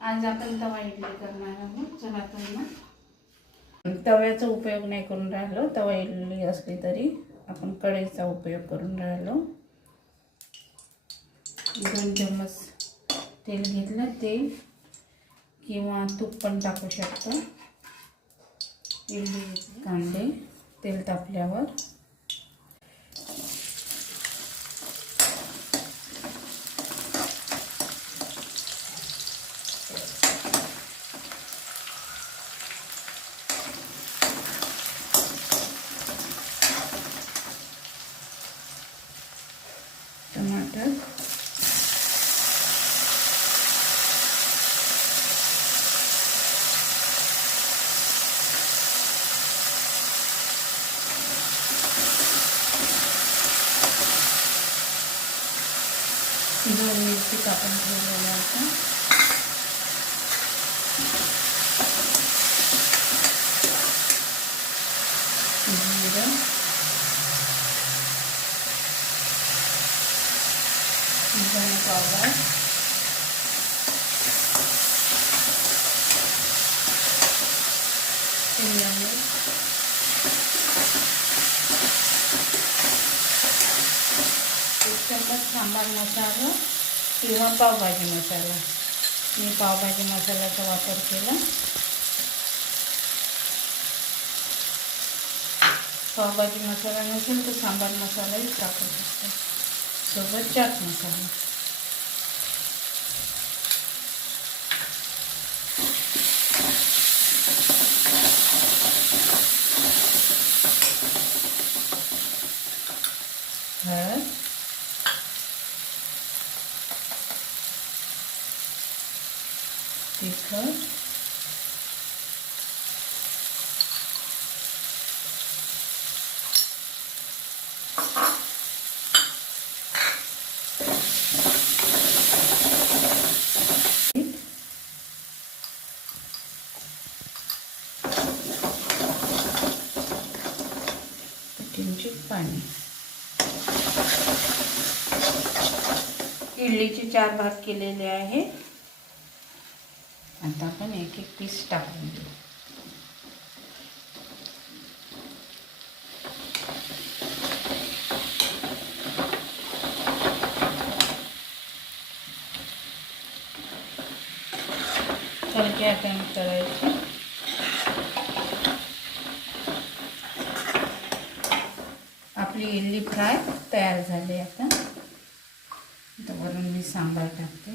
आज आपण तवा इडली करणार आहोत. चला तर मग तव्याचा उपयोग नाही करून राहिलो. तवा इडली असली तरी आपण कढईचा उपयोग करून राहिलो. 2 चम्मच तेल घेतलं. तेल किंवा तूप पण टाकू शकतो. इडली कांदे तेल तापल्यावर टमाटर, हिरवी मिरची कापून ठेवलेली आहे. जिरं, धने पावडर, शिमला मिर्च, सांबार मसाला किंवा पावभाजी मसाला. मी पावभाजी मसाल्याचा वापर केला. पावभाजी मसाला नसेल तर सांबार मसालाही टाकू शकतो. सोबत चाट मसाला. हळद, तिखट, किंचित पाणी. इडलीचे 4 भाग केलेले आहे. आता आपण एक एक पीस टाकून देऊ. हलक्या हाताने करायचे. आपली इडली फ्राय तयार झाली. आता वरून मी सांबार टाकते.